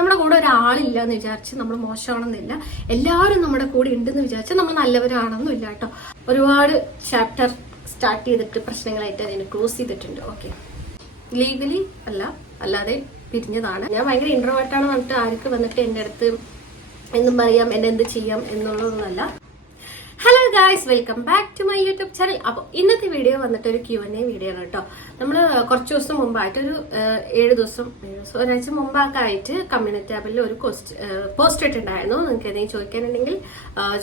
നമ്മുടെ കൂടെ ഒരാളില്ല എന്ന് വിചാരിച്ച് നമ്മൾ മോശമാണെന്നില്ല. എല്ലാവരും നമ്മുടെ കൂടെ ഉണ്ടെന്ന് വിചാരിച്ച് നമ്മൾ നല്ലവരാണെന്നും ഇല്ല കേട്ടോ. ഒരുപാട് ചാപ്റ്റർ സ്റ്റാർട്ട് ചെയ്തിട്ട് പ്രശ്നങ്ങളായിട്ട് അതിന് ക്ലോസ് ചെയ്തിട്ടുണ്ട്. ഓക്കെ ലീഗലി അല്ല അല്ലാതെ പിരിഞ്ഞതാണ്. ഞാൻ ഭയങ്കര ഇൻട്രോവേർട്ടാണ് പറഞ്ഞിട്ട് ആർക്ക് വന്നിട്ട് എന്റെ അടുത്ത് എന്തും പറയാം എന്നെ എന്ത് ചെയ്യാം എന്നുള്ളതൊന്നുമല്ല. Hello guys welcome back to my YouTube channel അപ്പോൾ ഇന്നത്തെ വീഡിയോ വന്നിട്ട് ഒരു ക്യു എൻ എ വീഡിയോ ആണ് കേട്ടോ. നമ്മൾ കുറച്ച് ദിവസം മുമ്പായിട്ട് ഒരു ഏഴ് ദിവസം ഏഴ് ദിവസം ഒരാഴ്ച മുമ്പൊക്കെ ആയിട്ട് കമ്മ്യൂണിറ്റി ആപ്പിൽ ഒരു പോസ്റ്റ് ഇട്ടിട്ടുണ്ടായിരുന്നു. നിങ്ങൾക്ക് എന്തെങ്കിലും ചോദിക്കാനുണ്ടെങ്കിൽ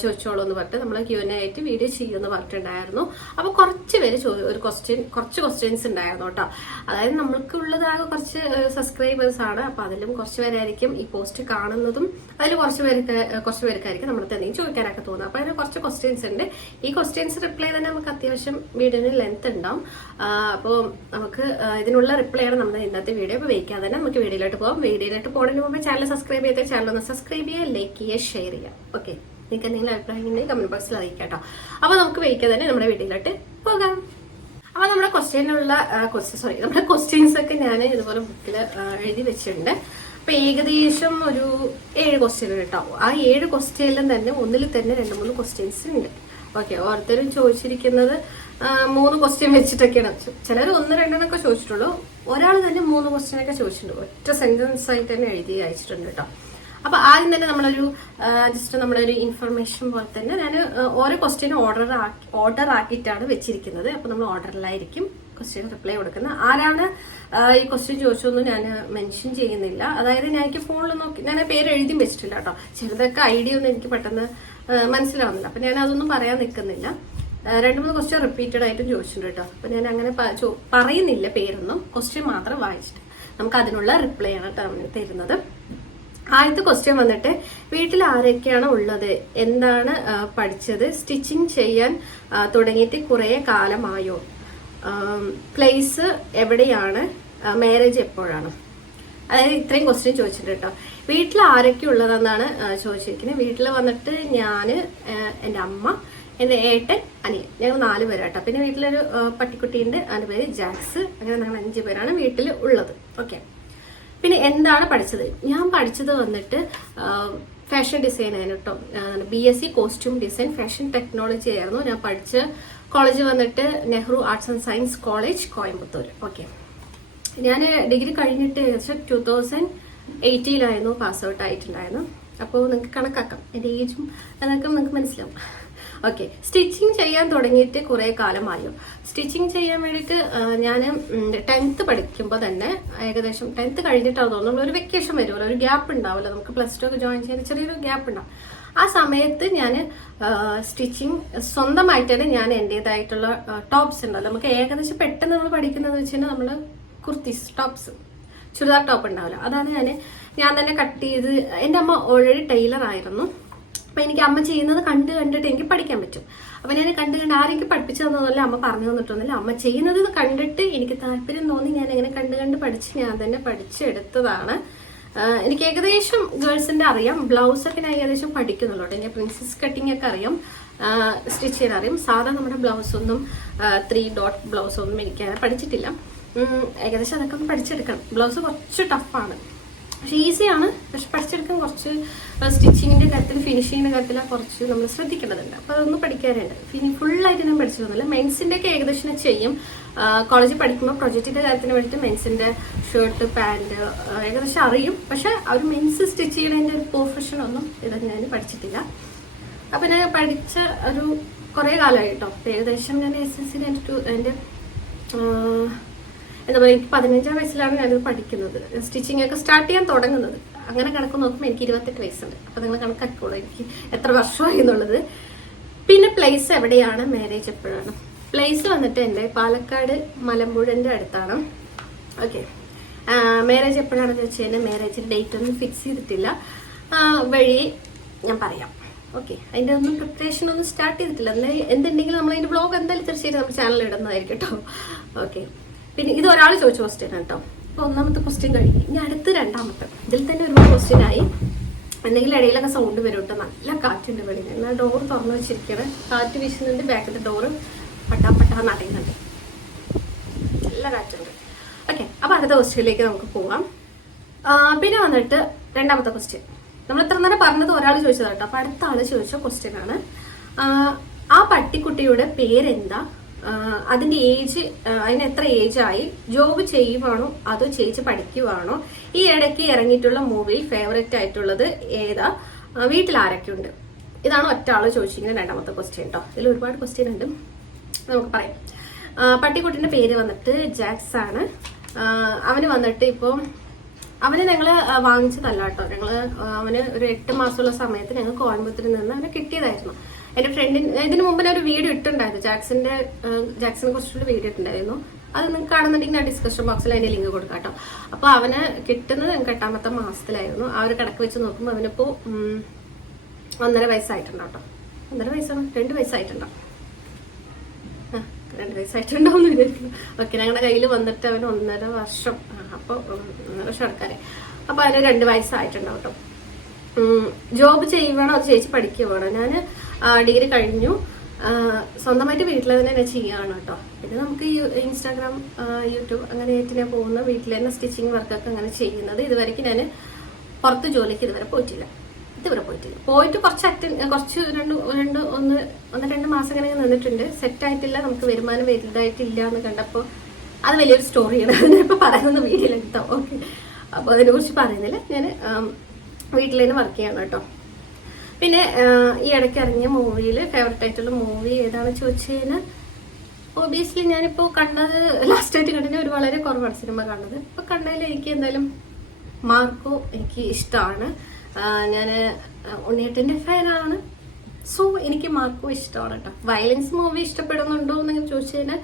ചോദിച്ചോളൂ എന്ന് പറഞ്ഞിട്ട് നമ്മൾ ക്യു എൻ എ ആയിട്ട് വീഡിയോ ചെയ്യുമെന്ന് പറഞ്ഞിട്ടുണ്ടായിരുന്നു. അപ്പോൾ കുറച്ച് പേര് ഒരു ക്വസ്റ്റ്യൻ കുറച്ച് ക്വസ്റ്റ്യൻസ് ഉണ്ടായിരുന്നു കേട്ടോ. അതായത് നമ്മൾക്ക് ഉള്ളതാകെ കുറച്ച് സബ്സ്ക്രൈബേഴ്സ് ആണ്. അപ്പോൾ അതിലും കുറച്ച് പേരായിരിക്കും ഈ പോസ്റ്റ് കാണുന്നതും അതിൽ കുറച്ച് പേർക്ക് കുറച്ച് പേർക്കായിരിക്കും നമ്മുടെ എന്തെങ്കിലും ചോദിക്കാനൊക്കെ തോന്നുന്നത് അപ്പോൾ അതിന് കുറച്ച് ക്വസ്റ്റ്യൻസ് ഉണ്ട്. ഈ ക്വസ്റ്റ്യൻസ് റിപ്ലൈ തന്നെ നമുക്ക് അത്യാവശ്യം വീഡിയോന് ലെങ്ത് ഉണ്ടാവും. അപ്പോൾ നമുക്ക് ഇതിനുള്ള റിപ്ലൈ ആണ് നമ്മുടെ ഇന്നത്തെ വീഡിയോ അപ്പോൾ വയ്ക്കാതെ തന്നെ നമുക്ക് വീഡിയോയിലോട്ട് പോകാം വീഡിയോയിലോട്ട് പോകുന്നതിന് മുമ്പ് ചാനൽ സബ്സ്ക്രൈബ് ചെയ്ത ചാനൽ ഒന്ന് സബ്സ്ക്രൈബ് ചെയ്യുക ലൈക്ക് ചെയ്യുക ഷെയർ ചെയ്യുക. ഓക്കെ നിങ്ങൾക്ക് എന്തെങ്കിലും അഭിപ്രായം ഉണ്ടെങ്കിൽ കമന്റ് ബോക്സിൽ അറിയിക്കാം കേട്ടോ. അപ്പോൾ നമുക്ക് വയ്ക്കാതെ തന്നെ നമ്മുടെ വീഡിയോയിലോട്ട് പോകാം. അപ്പോൾ നമ്മുടെ ക്വസ്റ്റ്യനുള്ള ക്വസ്റ്റ്യൻ സോറി നമ്മുടെ ക്വസ്റ്റ്യൻസ് ഒക്കെ ഞാൻ ഇതുപോലെ ബുക്കിൽ എഴുതി വെച്ചിട്ടുണ്ട്. അപ്പൊ ഏകദേശം ഒരു ഏഴ് ക്വസ്റ്റ്യൻ കേട്ടോ ആ ഏഴ് ക്വസ്റ്റ്യനിലും തന്നെ ഒന്നിൽ തന്നെ രണ്ട് മൂന്ന് ക്വസ്റ്റ്യൻസ് ഉണ്ട്. ഓക്കെ ഓരോരുത്തരും ചോദിച്ചിരിക്കുന്നത് മൂന്ന് ക്വസ്റ്റ്യൻ വെച്ചിട്ടൊക്കെയാണ്. ചിലർ ഒന്ന് രണ്ടെണ്ണൊക്കെ ചോദിച്ചിട്ടുള്ളൂ. ഒരാൾ തന്നെ മൂന്ന് ക്വസ്റ്റ്യൻ ഒക്കെ ചോദിച്ചിട്ടുണ്ട്. ഒറ്റ സെന്റൻസ് ആയിട്ട് തന്നെ എഴുതി അയച്ചിട്ടുണ്ട് കേട്ടോ. അപ്പൊ ആദ്യം തന്നെ നമ്മളൊരു ജസ്റ്റ് നമ്മുടെ ഒരു ഇൻഫർമേഷൻ പോലെ തന്നെ ഞാൻ ഓരോ ക്വസ്റ്റ്യനും ഓർഡർ ഓർഡർ ആക്കിയിട്ടാണ് വെച്ചിരിക്കുന്നത്. അപ്പൊ നമ്മൾ ഓർഡറിലായിരിക്കും ക്വസ്റ്റ്യൻ റിപ്ലൈ കൊടുക്കുന്നത് ആരാണ് ഈ ക്വസ്റ്റ്യൻ ചോദിച്ചൊന്നും ഞാൻ മെൻഷൻ ചെയ്യുന്നില്ല. അതായത് ഞാൻ എനിക്ക് ഫോണിൽ നോക്കി ഞാൻ പേര് എഴുതി വെച്ചിട്ടില്ല കേട്ടോ. ചിലതൊക്കെ ഐഡിയ ഒന്നും എനിക്ക് പെട്ടെന്ന് മനസ്സിലാവുന്നില്ല. അപ്പൊ ഞാൻ അതൊന്നും പറയാൻ നിൽക്കുന്നില്ല രണ്ട് മൂന്ന് ക്വസ്റ്റ്യൻ റിപ്പീറ്റഡ് ആയിട്ടും ചോദിച്ചിട്ടുണ്ട് കേട്ടോ. അപ്പൊ ഞാൻ അങ്ങനെ പറയുന്നില്ല പേരൊന്നും. ക്വസ്റ്റ്യൻ മാത്രം വായിച്ചിട്ട് നമുക്ക് അതിനുള്ള റിപ്ലൈ ആണ് കേട്ടോ തരുന്നത്. ആദ്യത്തെ ക്വസ്റ്റ്യൻ വന്നിട്ട് വീട്ടിൽ ആരൊക്കെയാണ് ഉള്ളത്? എന്താണ് പഠിച്ചത്? സ്റ്റിച്ചിങ് ചെയ്യാൻ തുടങ്ങിയിട്ട് കുറേ കാലമായോ? പ്ലേസ് എവിടെയാണ്? മാരേജ് എപ്പോഴാണ്? അതായത് ഇത്രയും ക്വസ്റ്റ്യൻ ചോദിച്ചിട്ടുണ്ട് കേട്ടോ. വീട്ടിൽ ആരൊക്കെ ഉള്ളതെന്നാണ് ചോദിച്ചിരിക്കുന്നത്. വീട്ടിൽ വന്നിട്ട് ഞാൻ എന്റെ അമ്മ എന്റെ ഏട്ടൻ അനിയൻ. ഞങ്ങൾ നാല് പേരാണ് കേട്ടോ. പിന്നെ വീട്ടിലൊരു പട്ടിക്കുട്ടിയുണ്ട് അതിന്റെ പേര് ജാക്സ്. അങ്ങനെ ഞങ്ങൾ അഞ്ച് പേരാണ് വീട്ടിൽ ഉള്ളത്. ഓക്കെ പിന്നെ എന്താണ് പഠിച്ചത്? ഞാൻ പഠിച്ചത് വന്നിട്ട് ഫാഷൻ ഡിസൈൻ ആയിരുന്നു കേട്ടോ. B S C costume design fashion technology ആയിരുന്നു. ഞാൻ പഠിച്ച കോളേജ് വന്നിട്ട് Nehru arts and science college Coimbatore okay ഞാൻ ഡിഗ്രി കഴിഞ്ഞിട്ട് ഏകദേശം ടു തൗസൻഡ് എയ്റ്റിയിലായിരുന്നു പാസ് ഔട്ട് ആയിട്ടുണ്ടായിരുന്നു അപ്പോൾ നിങ്ങൾക്ക് കണക്കാക്കാം. എന്റെ ഏജും അതൊക്കെ നിങ്ങൾക്ക് മനസ്സിലാവും. ഓക്കെ സ്റ്റിച്ചിങ് ചെയ്യാൻ തുടങ്ങിയിട്ട് കുറേ കാലമായോ സ്റ്റിച്ചിങ് ചെയ്യാൻ വേണ്ടിയിട്ട് ഞാൻ ടെൻത്ത് പഠിക്കുമ്പോൾ തന്നെ ഏകദേശം ടെൻത്ത് കഴിഞ്ഞിട്ടാണ് തോന്നുന്നു. ഒരു വെക്കേഷൻ വരുമല്ലോ ഒരു ഗ്യാപ്പ് ഉണ്ടാവുമല്ലോ നമുക്ക് പ്ലസ് ടു ഒക്കെ ജോയിൻ ചെയ്യാൻ ചെറിയൊരു ഗ്യാപ്പ് ഉണ്ടാവും. ആ സമയത്ത് ഞാൻ സ്റ്റിച്ചിങ് സ്വന്തമായിട്ട് തന്നെ ഞാൻ എന്റെതായിട്ടുള്ള ടോപ്സ് ഉണ്ടല്ലോ. നമുക്ക് ഏകദേശം പെട്ടെന്ന് നമ്മൾ പഠിക്കുന്നത് വെച്ചാൽ നമ്മൾ കുർത്തീസ് ടോപ്സ് ചുരിദാർ ടോപ്പ് ഉണ്ടാവില്ല. അതാണ് ഞാൻ ഞാൻ തന്നെ കട്ട് ചെയ്ത് എന്റെ അമ്മ ഓൾറെഡി ടൈലർ ആയിരുന്നു. അപ്പം എനിക്ക് അമ്മ ചെയ്യുന്നത് കണ്ട് കണ്ടിട്ട് എനിക്ക് പഠിക്കാൻ പറ്റും. അപ്പം ഞാൻ കണ്ട് കണ്ട് ആരെങ്കിലും പഠിപ്പിച്ചു തന്നതല്ല അമ്മ പറഞ്ഞു തന്നിട്ടൊന്നുമില്ല അമ്മ ചെയ്യുന്നത് കണ്ടിട്ട് എനിക്ക് താല്പര്യം തോന്നി. ഞാൻ എങ്ങനെ കണ്ട് കണ്ട് പഠിച്ച് ഞാൻ തന്നെ പഠിച്ചെടുത്തതാണ്. എനിക്ക് ഏകദേശം ഗേൾസിന്റെ അറിയാം. ബ്ലൗസ് ഒക്കെ ഞാൻ ഏകദേശം പഠിക്കുന്നുള്ളൂ. കേട്ടോ പ്രിൻസസ് കട്ടിംഗ് ഒക്കെ അറിയാം. സ്റ്റിച്ച് ചെയ്യാൻ അറിയാം. സാധാ നമ്മുടെ ബ്ലൗസ് ഒന്നും ത്രീ ഡോട്ട് ബ്ലൗസ് ഒന്നും എനിക്ക് അങ്ങനെ പഠിച്ചിട്ടില്ല. ഏകദേശം അതൊക്കെ ഒന്ന് പഠിച്ചെടുക്കണം. ബ്ലൗസ് കുറച്ച് ടഫാണ് പക്ഷെ ഈസിയാണ് പക്ഷെ പഠിച്ചെടുക്കാൻ കുറച്ച് സ്റ്റിച്ചിങ്ങിന്റെ കാര്യത്തിൽ ഫിനിഷിങ്ങിന്റെ കാര്യത്തിൽ കുറച്ച് നമ്മൾ ശ്രദ്ധിക്കേണ്ടതുണ്ട്. അപ്പൊ അതൊന്ന് പഠിക്കാനുണ്ട് ഫുൾ ഫുള്ളായിട്ട് ഞാൻ പഠിച്ചിരുന്നില്ല മെൻസിന്റെ ഒക്കെ ഏകദേശം ചെയ്യും. കോളേജിൽ പഠിക്കുമ്പോൾ പ്രൊജക്റ്റിന്റെ കാര്യത്തിന് വേണ്ടിയിട്ട് മെൻസിന്റെ ഷർട്ട് പാന്റ് ഏകദേശം അറിയും. പക്ഷെ ഒരു മെൻസ് സ്റ്റിച്ച് ചെയ്യണതിന്റെ ഒരു പ്രൊഫഷൻ ഒന്നും ഇത് ഞാൻ പഠിച്ചിട്ടില്ല. അപ്പൊ ഞാൻ പഠിച്ച ഒരു കുറെ കാലമായിട്ടോ ഏകദേശം ഞാൻ എസ് എസ് സി എന്റെ എന്താ പറയുക എനിക്ക് പതിനഞ്ചാം വയസ്സിലാണ് ഞാനിത് പഠിക്കുന്നത്. സ്റ്റിച്ചിങ് ഒക്കെ സ്റ്റാർട്ട് ചെയ്യാൻ തുടങ്ങുന്നത്. അങ്ങനെ കണക്ക് നോക്കുമ്പോൾ എനിക്ക് ഇരുപത്തെട്ട് വയസ്സുണ്ട്. അപ്പൊ നിങ്ങൾ കണക്കാക്കിക്കോളൂ. എനിക്ക് എത്ര വർഷമായി എന്നുള്ളത്. പിന്നെ പ്ലേസ് എവിടെയാണ്? മാരേജ് എപ്പോഴാണ്? പ്ലേസ് വന്നിട്ട് എന്റെ പാലക്കാട് മലമ്പുഴന്റെ അടുത്താണ്. ഓക്കെ മാരേജ് എപ്പോഴാണെന്ന് വെച്ച് കഴിഞ്ഞാൽ മാരേജിന്റെ ഡേറ്റ് ഒന്നും ഫിക്സ് ചെയ്തിട്ടില്ല. വഴി ഞാൻ പറയാം. ഓക്കെ അതിന്റെ ഒന്നും പ്രിപ്പറേഷൻ ഒന്നും സ്റ്റാർട്ട് ചെയ്തിട്ടില്ല. എന്നാൽ എന്തുണ്ടെങ്കിലും നമ്മൾ അതിന്റെ ബ്ലോഗ് എന്തായാലും തീർച്ചയായിട്ടും നമ്മുടെ ചാനലിൽ ഇടുന്നതായിരിക്കും കേട്ടോ ഓക്കെ പിന്നെ ഇത് ഒരാൾ ചോദിച്ച ക്വസ്റ്റ്യൻ കേട്ടോ അപ്പോൾ ഒന്നാമത്തെ ക്വസ്റ്റ്യൻ കഴിഞ്ഞു. ഇനി അടുത്ത് രണ്ടാമത്തെ. ഇതിൽ തന്നെ ഒരുപാട് ക്വസ്റ്റ്യൻ ആയി. എന്തെങ്കിലും ഇടയിലൊക്കെ സൗണ്ട് വരും കേട്ടോ നല്ല കാറ്റുണ്ട് വെളിയിൽ. എന്നാൽ ഡോർ തുറന്നു വെച്ചിരിക്കണേ. കാറ്റ് വീശുന്നുണ്ട്. ബാക്കിലത്തെ ഡോറ് പട്ടാ പട്ടാ നടയുന്നുണ്ട് നല്ല കാറ്റുണ്ട് ഓക്കെ അപ്പൊ അടുത്ത ക്വസ്റ്റ്യനിലേക്ക് നമുക്ക് പോവാം. പിന്നെ വന്നിട്ട് രണ്ടാമത്തെ ക്വസ്റ്റ്യൻ നമ്മൾ ഇത്ര നേരം പറഞ്ഞത് ഒരാൾ ചോദിച്ചതാണ് കേട്ടോ. അപ്പൊ അടുത്ത ആൾ ചോദിച്ച ക്വസ്റ്റ്യൻ ആണ്. ആ, പട്ടിക്കുട്ടിയുടെ പേരെന്താ? അതിന്റെ ഏജ് അതിന് എത്ര ഏജ് ആയി? ജോബ് ചെയ്യുവാണോ? അതോ ചേച്ചി പഠിക്കുവാണോ? ഈ ഇടയ്ക്ക് ഇറങ്ങിയിട്ടുള്ള മൂവി ഫേവറേറ്റ് ആയിട്ടുള്ളത് ഏതാ? വീട്ടിൽ ആരൊക്കെയുണ്ട്? ഇതാണ് ഒറ്റ ആൾ ചോദിച്ചിരിക്കുന്ന രണ്ടാമത്തെ ക്വസ്റ്റ്യൻ കേട്ടോ ഇതിൽ ഒരുപാട് ക്വസ്റ്റ്യൻ ഉണ്ട്. നമുക്ക് പറയാം. പട്ടിക്കുട്ടിന്റെ പേര് വന്നിട്ട് ജാക്സ് ആണ്. അവന് വന്നിട്ട് ഇപ്പോൾ അവന് ഞങ്ങൾ വാങ്ങിച്ചതല്ല കേട്ടോ. ഞങ്ങൾ ആ, അവന് ഒരു എട്ട് മാസമുള്ള സമയത്ത് ഞങ്ങൾ കോയമ്പത്തൂരിൽ നിന്ന് അവനെ കിട്ടിയതായിരുന്നു. എന്റെ ഫ്രണ്ടിന് ഇതിനു മുമ്പ് ഞാൻ ഒരു വീഡിയോ ഇട്ടുണ്ടായിരുന്നു ജാക്സിന്റെ ആ, ജാക്സിനെ കുറിച്ചുള്ള വീഡിയോ ഇട്ടുണ്ടായിരുന്നു അത് നിങ്ങൾക്ക് കാണുന്നുണ്ടെങ്കിൽ ഞാൻ ഡിസ്കഷൻ ബോക്സിൽ അതിന്റെ ലിങ്ക് കൊടുക്കാം കേട്ടോ. അപ്പോൾ അവന് കിട്ടുന്നത് ഞങ്ങൾക്ക് എട്ടാമത്തെ മാസത്തിലായിരുന്നു. ആ ഒരു കണക്ക് വെച്ച് നോക്കുമ്പോൾ അവനിപ്പോ ഉം, ഒന്നര വയസ്സായിട്ടുണ്ടോ കേട്ടോ. ഒന്നര വയസ്സാണ്? രണ്ട് വയസ്സായിട്ടുണ്ടോ രണ്ട് വയസ്സായിട്ടുണ്ടാവും വിചാരിക്കുന്നു. ഓക്കെ ഞങ്ങളുടെ കയ്യിൽ വന്നിട്ട് അവന് ഒന്നര വർഷം. അപ്പോൾ ഒന്നര വർഷം ആൾക്കാരെ അപ്പോൾ അതിന് രണ്ട് വയസ്സായിട്ടുണ്ടാവും കേട്ടോ ജോബ് ചെയ്യുവാണോ അത് ചേച്ചി പഠിക്കുവാണോ? ഞാൻ ഡിഗ്രി കഴിഞ്ഞു. സ്വന്തമായിട്ട് വീട്ടിൽ തന്നെ തന്നെ ചെയ്യുകയാണ് കേട്ടോ പിന്നെ നമുക്ക് ഈ ഇൻസ്റ്റാഗ്രാം യൂട്യൂബ് അങ്ങനെ ആയിട്ട് ഞാൻ പോകുന്ന വീട്ടിൽ തന്നെ സ്റ്റിച്ചിങ് വർക്കൊക്കെ അങ്ങനെ ചെയ്യുന്നത്. ഇതുവരെയ്ക്ക് ഞാൻ പുറത്ത് ജോലിക്ക് ഇതുവരെ പോയിട്ടില്ല. ഇതുവരെ പോയിട്ടില്ല പോയിട്ട് കുറച്ച് അറ്റൻ കുറച്ച് രണ്ട് രണ്ട് ഒന്ന് ഒന്ന് രണ്ട് മാസം ഇങ്ങനെ നിന്നിട്ടുണ്ട്. സെറ്റ് ആയിട്ടില്ല. നമുക്ക് വരുമാനം വലുതായിട്ടില്ല എന്ന് കണ്ടപ്പോൾ അത് വലിയൊരു സ്റ്റോറിയാണ് അതിനിപ്പോൾ പറയുന്നത് വീട്ടിലെടുത്തോ ഓക്കെ അപ്പോൾ അതിനെക്കുറിച്ച് പറയുന്നില്ല. ഞാൻ വീട്ടിൽ തന്നെ വർക്ക് ചെയ്യണം കേട്ടോ. പിന്നെ ഈ ഇടയ്ക്ക് ഇറങ്ങിയ മൂവിയിൽ ഫേവററ്റ് ആയിട്ടുള്ള മൂവി ഏതാണെന്ന് ചോദിച്ചു കഴിഞ്ഞാൽ ഒബിയസ്ലി ഞാനിപ്പോൾ കണ്ടത് ലാസ്റ്റ് ആയിട്ട് കണ്ടതിന് ഒരു വളരെ കുറവാണ് സിനിമ കണ്ടത് അപ്പോൾ കണ്ടതിൽ എനിക്ക് എന്തായാലും മാർക്കോ എനിക്ക് ഇഷ്ടമാണ്. ഞാൻ ഉണ്ണിയേട്ടന്റെ ഫാനാണ്. സോ എനിക്ക് മാർക്കോ ഇഷ്ടമാണ് കേട്ടോ. വയലൻസ് മൂവി ഇഷ്ടപ്പെടുന്നുണ്ടോ എന്നങ്ങനെ ചോദിച്ചു കഴിഞ്ഞാൽ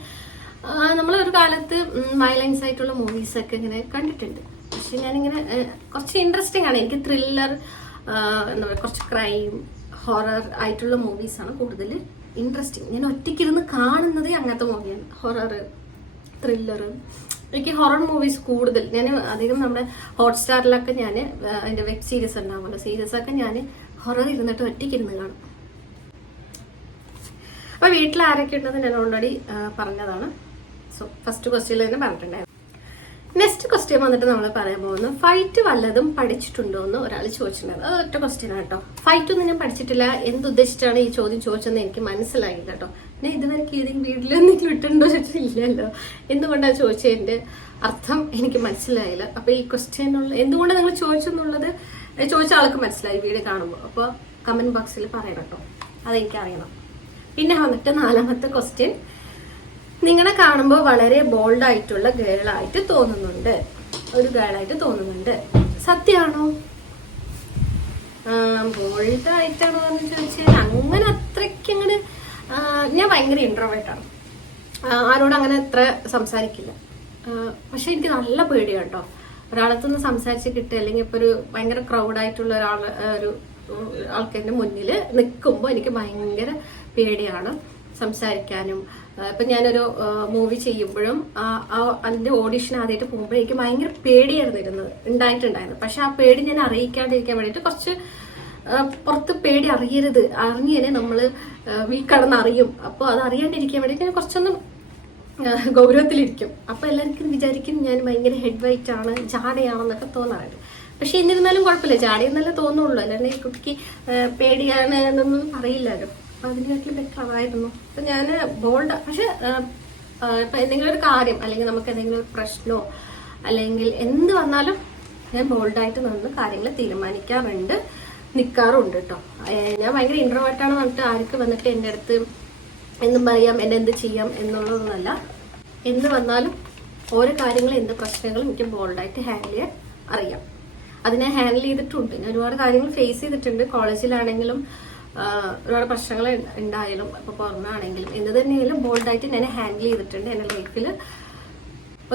നമ്മളൊരു കാലത്ത് വയലൻസ് ആയിട്ടുള്ള മൂവീസൊക്കെ ഇങ്ങനെ കണ്ടിട്ടുണ്ട്. പക്ഷെ ഞാനിങ്ങനെ കുറച്ച് ഇൻട്രസ്റ്റിംഗ് ആണ്. എനിക്ക് ത്രില്ലർ എന്താ പറയുക കുറച്ച് ക്രൈം ഹൊറർ ആയിട്ടുള്ള മൂവീസാണ് കൂടുതൽ ഇൻട്രസ്റ്റിംഗ് ഞാൻ ഒറ്റയ്ക്കിരുന്ന് കാണുന്നത് അങ്ങനത്തെ മൂവിയാണ് ഹൊറർ ത്രില്ലർ എനിക്ക് ഹൊറർ മൂവീസ് കൂടുതൽ. ഞാൻ അധികം നമ്മുടെ ഹോട്ട്സ്റ്റാറിലൊക്കെ ഞാൻ അതിന്റെ വെബ് സീരീസ് ഉണ്ടാവുമല്ലോ. സീരീസ് ഒക്കെ ഞാൻ ഹൊറർ ഇരുന്നിട്ട് ഒറ്റയ്ക്കിരുന്ന് കാണും. അപ്പൊ വീട്ടിൽ ആരൊക്കെ ഉണ്ടെന്ന് ഞാൻ ഓൾറെഡി പറഞ്ഞതാണ്. സോ ഫസ്റ്റ് ക്വസ്റ്റ്യനിൽ തന്നെ പറഞ്ഞിട്ടുണ്ടായിരുന്നു. നെക്സ്റ്റ് ക്വസ്റ്റ്യൻ വന്നിട്ട് നമ്മൾ പറയാൻ പോകുന്നത് ഫൈറ്റ് വല്ലതും പഠിച്ചിട്ടുണ്ടോ എന്ന് ഒരാൾ ചോദിച്ചിട്ടുണ്ടായിരുന്നു. അത് ഒറ്റ ക്വസ്റ്റ്യൻ കേട്ടോ. ഫൈറ്റ് ഒന്നും ഞാൻ പഠിച്ചിട്ടില്ല. എന്തുദ്ദേശിച്ചാണ് ഈ ചോദ്യം ചോദിച്ചതെന്ന് എനിക്ക് മനസ്സിലായില്ല കേട്ടോ. ഞാൻ ഇതുവരെ ഏതെങ്കിലും എന്തെങ്കിലും ഇട്ടുണ്ടോ ചോദിച്ചില്ലല്ലോ എന്തുകൊണ്ടാണ് ചോദിച്ചതിന്റെ അർത്ഥം എനിക്ക് മനസ്സിലായില്ല. അപ്പൊ ഈ ക്വസ്റ്റ്യനുള്ള എന്തുകൊണ്ടാണ് നിങ്ങൾ ചോദിച്ചെന്നുള്ളത് ചോദിച്ച ആൾക്ക് മനസ്സിലായി വീഡിയോ കാണുമ്പോൾ അപ്പോൾ കമന്റ് ബോക്സിൽ പറയണം കേട്ടോ. അതെനിക്ക് അറിയണം പിന്നെ വന്നിട്ട് നാലാമത്തെ ക്വസ്റ്റ്യൻ നിങ്ങളെ കാണുമ്പോൾ വളരെ ബോൾഡ് ആയിട്ടുള്ള ഗേൾ ആയിട്ട് തോന്നുന്നുണ്ട്. ഒരു ഗേളായിട്ട് തോന്നുന്നുണ്ട്. സത്യമാണോ ബോൾഡ് ആയിട്ടാണോ എന്ന് ചോദിച്ചാൽ അങ്ങനെ അത്രയ്ക്ക് അങ്ങനെ ഞാൻ ഭയങ്കര ഇൻട്രോവേർട്ടാണ് ആരോട് അങ്ങനെ എത്ര സംസാരിക്കില്ല. പക്ഷെ എനിക്ക് നല്ല പേടിയാണ് കേട്ടോ. ഒരാളത്തുനിന്ന് സംസാരിച്ച് കിട്ടുക അല്ലെങ്കിൽ ഇപ്പൊ ഒരു ഭയങ്കര ക്രൗഡായിട്ടുള്ള ഒരാൾ ഒരു ആൾക്കാരുടെ മുന്നിൽ നിൽക്കുമ്പോൾ എനിക്ക് ഭയങ്കര പേടിയാണ് സംസാരിക്കാനും. ഇപ്പം ഞാനൊരു മൂവി ചെയ്യുമ്പോഴും അതിന്റെ ഓഡിഷൻ ആദ്യമായിട്ട് പോകുമ്പോൾ എനിക്ക് ഭയങ്കര പേടിയായിരുന്നു ഇരുന്നത് ഉണ്ടായിട്ടുണ്ടായിരുന്നു പക്ഷെ ആ പേടി ഞാൻ അറിയിക്കാണ്ടിരിക്കാൻ വേണ്ടിയിട്ട് കുറച്ച് പുറത്ത് പേടി അറിയരുത്. അറിഞ്ഞേനെ നമ്മൾ വീക്കാണെന്ന് അറിയും അപ്പോൾ അത് അറിയാണ്ടിരിക്കാൻ വേണ്ടി ഞാൻ കുറച്ചൊന്നും ഗൗരവത്തിലിരിക്കും. അപ്പോൾ എല്ലാവർക്കും വിചാരിക്കും ഞാൻ ഭയങ്കര ഹെഡ് വൈറ്റ് ആണ് ജാടയാണെന്നൊക്കെ തോന്നാറുണ്ട്. പക്ഷെ എന്നിരുന്നാലും കുഴപ്പമില്ല. ജാടയെന്നല്ലേ തോന്നുള്ളൂ. അല്ലാണ്ട് ഈ കുട്ടിക്ക് പേടിയാണ് എന്നൊന്നും അറിയില്ലല്ലോ അപ്പം അതിനെക്കാട്ടിലും ബെറ്റർ അതായിരുന്നു അപ്പം ഞാൻ ബോൾഡ് പക്ഷെ ആ, എന്തെങ്കിലും ഒരു കാര്യം അല്ലെങ്കിൽ നമുക്ക് എന്തെങ്കിലും ഒരു പ്രശ്നമോ അല്ലെങ്കിൽ എന്ത് വന്നാലും ഞാൻ ബോൾഡായിട്ട് നിന്ന് കാര്യങ്ങൾ തീരുമാനിക്കാറുണ്ട്. നിൽക്കാറുണ്ട് കേട്ടോ ഞാൻ ഭയങ്കര ഇൻട്രോവേർട്ടാണ് പറഞ്ഞിട്ട് ആർക്ക് വന്നിട്ട് എന്റെ അടുത്ത് എന്നും പറയാം എന്നെ എന്ത് ചെയ്യാം എന്നുള്ളതൊന്നല്ല എന്ന് വന്നാലും ഓരോ കാര്യങ്ങളും എന്ത് പ്രശ്നങ്ങളും എനിക്ക് ബോൾഡായിട്ട് ഹാൻഡിൽ ചെയ്യാൻ അറിയാം. അതിനെ ഹാൻഡിൽ ചെയ്തിട്ടുണ്ട്. ഞാൻ ഒരുപാട് കാര്യങ്ങൾ ഫേസ് ചെയ്തിട്ടുണ്ട്. കോളേജിലാണെങ്കിലും ഒരുപാട് പ്രശ്നങ്ങൾ ഉണ്ടായാലും ഇപ്പോൾ പുറമെ എന്ത് തന്നെയായാലും ബോൾഡായിട്ട് ഞാൻ ഹാൻഡിൽ ചെയ്തിട്ടുണ്ട്. എന്റെ ലൈഫിൽ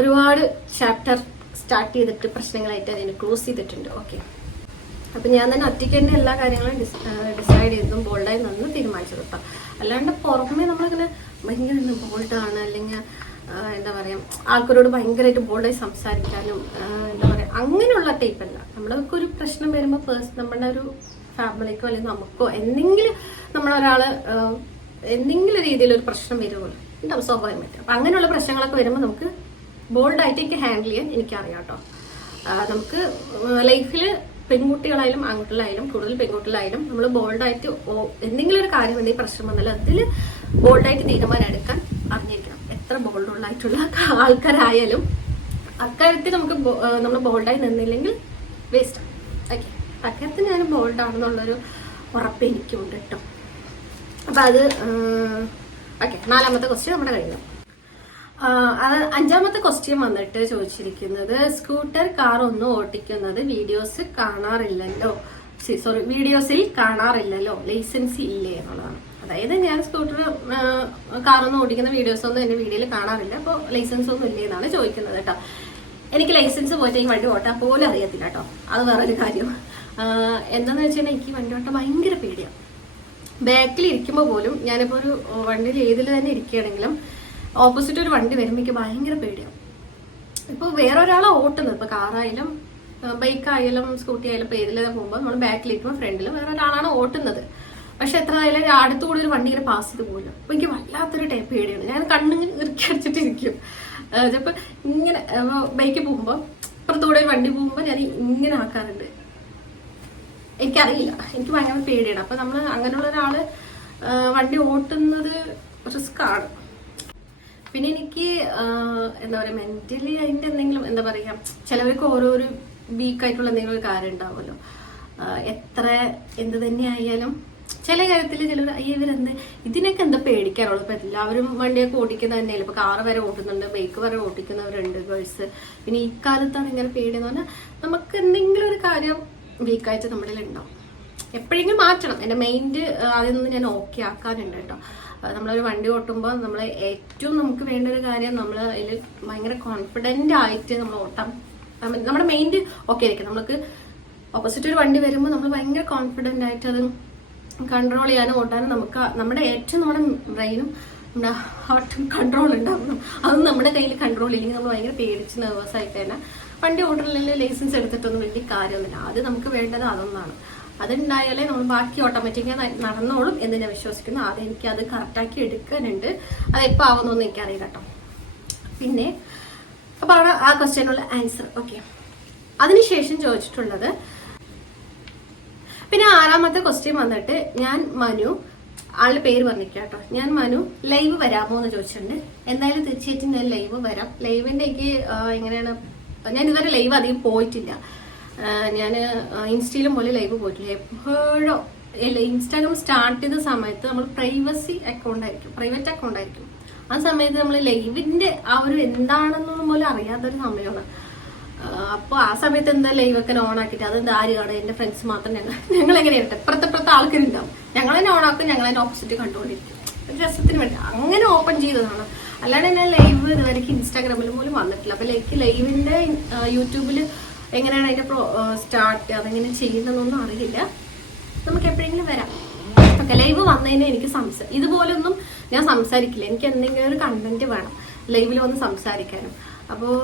ഒരുപാട് ചാപ്റ്റർ സ്റ്റാർട്ട് ചെയ്തിട്ട് പ്രശ്നങ്ങളായിട്ട് അതിനെ ക്ലോസ് ചെയ്തിട്ടുണ്ട്. ഓക്കെ അപ്പൊ ഞാൻ തന്നെ ഒറ്റയ്ക്ക് തന്നെ എല്ലാ കാര്യങ്ങളും ഡിസൈഡ് ചെയ്തും ബോൾഡായി നിന്ന് തീരുമാനിച്ചു കേട്ടോ അല്ലാണ്ട് പുറമേ നമ്മളിങ്ങനെ ഭയങ്കര ബോൾഡാണ് അല്ലെങ്കിൽ എന്താ പറയുക ആൾക്കാരോട് ഭയങ്കരമായിട്ട് ബോൾഡായി സംസാരിക്കാനും എന്താ പറയുക അങ്ങനെയുള്ള ടൈപ്പ് അല്ല. നമ്മളൊക്കെ ഒരു പ്രശ്നം വരുമ്പോൾ പേഴ്സ് നമ്മുടെ ഒരു ഫാമിലിക്കോ അല്ലെങ്കിൽ നമുക്കോ എന്തെങ്കിലും നമ്മളൊരാൾ ആ, എന്തെങ്കിലും രീതിയിൽ ഒരു പ്രശ്നം വരുമല്ലോ ഉണ്ടാവും സ്വാഭാവികമായിട്ട്. അപ്പം അങ്ങനെയുള്ള പ്രശ്നങ്ങളൊക്കെ വരുമ്പോൾ നമുക്ക് ബോൾഡായിട്ട് എനിക്ക് ഹാൻഡിൽ ചെയ്യാൻ എനിക്കറിയാം കേട്ടോ നമുക്ക് ലൈഫിൽ പെൺകുട്ടികളായാലും ആൺകുട്ടികളായാലും കൂടുതൽ പെൺകുട്ടികളായാലും നമ്മൾ ബോൾഡായിട്ട് എന്തെങ്കിലും ഒരു കാര്യം എന്തെങ്കിലും പ്രശ്നം വന്നാൽ അതിൽ ബോൾഡായിട്ട് തീരുമാനം എടുക്കാൻ അറിഞ്ഞിരിക്കണം. എത്ര ബോൾഡുള്ളായിട്ടുള്ള ആൾക്കാരായാലും അക്കാര്യത്തിൽ നമുക്ക് നമ്മൾ ബോൾഡായി നിന്നില്ലെങ്കിൽ വേസ്റ്റ് ഓക്കെ അക്കാര്യത്തിൽ ഞാൻ ബോൾഡാണെന്നുള്ളൊരു ഉറപ്പ് എനിക്കുണ്ട് കേട്ടോ. അപ്പം അത് ഓക്കെ നാലാമത്തെ ക്വസ്റ്റ്യൻ നമ്മുടെ അത് അഞ്ചാമത്തെ ക്വസ്റ്റ്യൻ വന്നിട്ട് ചോദിച്ചിരിക്കുന്നത് സ്കൂട്ടർ കാർ ഒന്നും ഓട്ടിക്കുന്നത് വീഡിയോസ് കാണാറില്ലല്ലോ? സോറി വീഡിയോസിൽ കാണാറില്ലല്ലോ? ലൈസൻസ് ഇല്ലേ എന്നുള്ളതാണ്. അതായത് ഞാൻ സ്കൂട്ടർ കാറൊന്നും ഓടിക്കുന്ന വീഡിയോസ് ഒന്നും എന്റെ വീഡിയോയിൽ കാണാറില്ല. അപ്പോൾ ലൈസൻസ് ഒന്നും ഇല്ലേ എന്നാണ് ചോദിക്കുന്നത് കേട്ടോ. എനിക്ക് ലൈസൻസ് പോയിട്ട് ഈ വണ്ടി ഓട്ടാൻ പോലും അറിയത്തില്ല കേട്ടോ. അത് വേറൊരു കാര്യം. എന്താണെന്ന് വെച്ചാൽ എനിക്ക് വണ്ടി ഓട്ടാൻ ഭയങ്കര പേടിയാണ് ബാക്കിൽ ഇരിക്കുമ്പോൾ പോലും ഞാനിപ്പോൾ ഒരു വണ്ടിയിൽ ഏതിൽ തന്നെ ഇരിക്കുകയാണെങ്കിലും ഓപ്പോസിറ്റ് ഒരു വണ്ടി വരുമ്പോൾ എനിക്ക് ഭയങ്കര പേടിയാണ് ഇപ്പോൾ വേറെ ഒരാളെ ഓട്ടുന്നത്. ഇപ്പോൾ കാറായാലും ബൈക്കായാലും സ്കൂട്ടി ആയാലും ഇപ്പോൾ ഏതിൽ പോകുമ്പോൾ നമ്മൾ ബാക്കിലിരിക്കുമ്പോൾ ഫ്രണ്ടിൽ വേറെ ഒരാളാണ് ഓട്ടുന്നത്. പക്ഷെ എത്ര ആയാലും അടുത്തുകൂടി ഒരു വണ്ടി ഇങ്ങനെ പാസ് ചെയ്ത് പോകില്ല അപ്പോൾ എനിക്ക് വല്ലാത്തൊരു പേടിയാണ്. ഞാൻ കണ്ണിങ്ങനെ ഇറുക്കി അടിച്ചിട്ടിരിക്കും. ചിലപ്പോൾ ഇങ്ങനെ ബൈക്കിൽ പോകുമ്പോൾ ഇപ്പുറത്തൂടെ ഒരു വണ്ടി പോകുമ്പോൾ ഞാൻ ഇങ്ങനെ ആക്കാറുണ്ട്. എനിക്കറിയില്ല. എനിക്ക് ഭയങ്കര പേടിയാണ്. അപ്പൊ നമ്മൾ അങ്ങനെയുള്ള ഒരാൾ വണ്ടി ഓട്ടുന്നത് റിസ്ക് ആണ്. പിന്നെ എനിക്ക് എന്താ പറയാ മെന്റലി അതിന്റെ എന്തെങ്കിലും എന്താ പറയാ ചിലവർക്ക് ഓരോരോ വീക്കായിട്ടുള്ള എന്തെങ്കിലും ഒരു കാര്യം ഉണ്ടാവുമല്ലോ. എത്ര എന്ത് തന്നെ ആയാലും ചില കാര്യത്തിൽ ചിലർ ഇവരെന്ത് ഇതിനൊക്കെ എന്താ പേടിക്കാനുള്ളത്? ഇപ്പൊ എല്ലാവരും വണ്ടിയൊക്കെ ഓടിക്കുന്ന തന്നെയല്ലേ. ഇപ്പൊ കാറ് വരെ ഓട്ടുന്നുണ്ട് ബൈക്ക് വരെ ഓടിക്കുന്നവരുണ്ട് ഗേൾസ് പിന്നെ ഈ കാലത്താണ് ഇങ്ങനെ പേടിയെന്ന് പറഞ്ഞാൽ നമുക്ക് എന്തെങ്കിലും ഒരു കാര്യം വീക്കായിട്ട് നമ്മളിൽ ഉണ്ടാവും. എപ്പോഴെങ്കിലും മാറ്റണം. എന്റെ മൈൻഡ് നിന്ന് ഞാൻ ഓക്കെ ആക്കാനുണ്ട് കേട്ടോ. നമ്മളൊരു വണ്ടി ഓട്ടുമ്പോൾ നമ്മൾ ഏറ്റവും നമുക്ക് വേണ്ട ഒരു കാര്യം നമ്മൾ അതിൽ ഭയങ്കര കോൺഫിഡന്റ് ആയിട്ട് നമ്മൾ ഓട്ടാം. നമ്മ- നമ്മുടെ മൈൻഡ് ഓക്കെ ആയിരിക്കും. നമുക്ക് ഓപ്പോസിറ്റ് ഒരു വണ്ടി വരുമ്പോൾ നമ്മൾ ഭയങ്കര കോൺഫിഡന്റ് ആയിട്ട് അത് കൺട്രോൾ ചെയ്യാനും ഓട്ടാനും നമുക്ക് നമ്മുടെ ഏറ്റവും നമ്മുടെ ബ്രെയിനും നമ്മുടെ ഹാർട്ടും കൺട്രോൾ ഉണ്ടാകും അത് നമ്മുടെ കയ്യിൽ കൺട്രോൾ ഇല്ലെങ്കിൽ നമ്മൾ ഭയങ്കര പേടിച്ച് നെർവസ് ആയിട്ട് തന്നെ വണ്ടി ഓർഡറിൽ ലൈസൻസ് എടുത്തിട്ടൊന്നും വലിയ കാര്യമൊന്നുമില്ല. അത് നമുക്ക് വേണ്ടത് അതൊന്നാണ്. അതുണ്ടായാലേ നമ്മൾ ബാക്കി ഓട്ടോമാറ്റിക്കായി നടന്നോളും എന്ന് ഞാൻ വിശ്വസിക്കുന്നു. ആദ്യം എനിക്ക് അത് കറക്റ്റാക്കി എടുക്കാനുണ്ട്. അത് എപ്പോൾ ആവുന്നൊന്നും എനിക്കറിയില്ല കേട്ടോ. പിന്നെ അപ്പോൾ ആണ് ആ ക്വസ്റ്റ്യനുള്ള ആൻസർ ഓക്കെ അതിനുശേഷം ചോദിച്ചിട്ടുള്ളത് പിന്നെ ആറാമത്തെ ക്വസ്റ്റ്യൻ വന്നിട്ട് ഞാൻ മനു ആളുടെ പേര് പറഞ്ഞിരിക്കാം കേട്ടോ. ഞാൻ മനു ലൈവ് വരാമോ എന്ന് ചോദിച്ചിട്ടുണ്ട്. എന്തായാലും തീർച്ചയായിട്ടും ഞാൻ ലൈവ് വരാം. ലൈവിന്റെ എനിക്ക് എങ്ങനെയാണ്? ഞാൻ ഇതുവരെ ലൈവ് അധികം പോയിട്ടില്ല. ഞാൻ ഇൻസ്റ്റയിലും പോലെ ലൈവ് പോയിട്ടില്ല. എപ്പോഴോ ഇൻസ്റ്റാഗ്രാം സ്റ്റാർട്ട് ചെയ്ത സമയത്ത് നമ്മൾ പ്രൈവസി അക്കൗണ്ട് ആയിരിക്കും പ്രൈവറ്റ് അക്കൗണ്ട് ആയിരിക്കും. ആ സമയത്ത് നമ്മൾ ലൈവിന്റെ ആ ഒരു എന്താണെന്നൊന്നും പോലും അറിയാത്തൊരു സമയമാണ്. അപ്പോൾ ആ സമയത്ത് എന്താ ലൈവൊക്കെ ഓൺ ആക്കിയിട്ട് അതെന്താ ആര് കാണും എന്റെ ഫ്രണ്ട്സ് മാത്രം ഞങ്ങൾ ഞങ്ങൾ എങ്ങനെയാണ് ഇപ്പുറത്തെ ആൾക്കാരുണ്ടാവും. ഞങ്ങൾ തന്നെ ഓൺ ആക്കും ഞങ്ങൾ തന്നെ ഓപ്പോസിറ്റ് കണ്ടുകൊണ്ടിരിക്കും. രസത്തിന് വേണ്ടി. അങ്ങനെ ഓപ്പൺ ചെയ്തതാണ്. അല്ലാണ്ട് ഞാൻ ലൈവ് ഇതുവരെ ഇൻസ്റ്റാഗ്രാമിൽ പോലും വന്നിട്ടില്ല. അപ്പൊ ലൈക്ക് ലൈവിന്റെ യൂട്യൂബിൽ എങ്ങനെയാണ് അതിന്റെ സ്റ്റാർട്ട് അതെങ്ങനെ ചെയ്യുന്നതെന്നൊന്നും അറിയില്ല. നമുക്ക് എപ്പോഴെങ്കിലും വരാം. ഓക്കെ ലൈവ് വന്നതിന് എനിക്ക് സംസാ ഇതുപോലൊന്നും ഞാൻ സംസാരിക്കില്ല. എനിക്ക് എന്തെങ്കിലും ഒരു കണ്ടന്റ് വേണം. ലൈവിൽ വന്ന് സംസാരിക്കാനും. അപ്പോൾ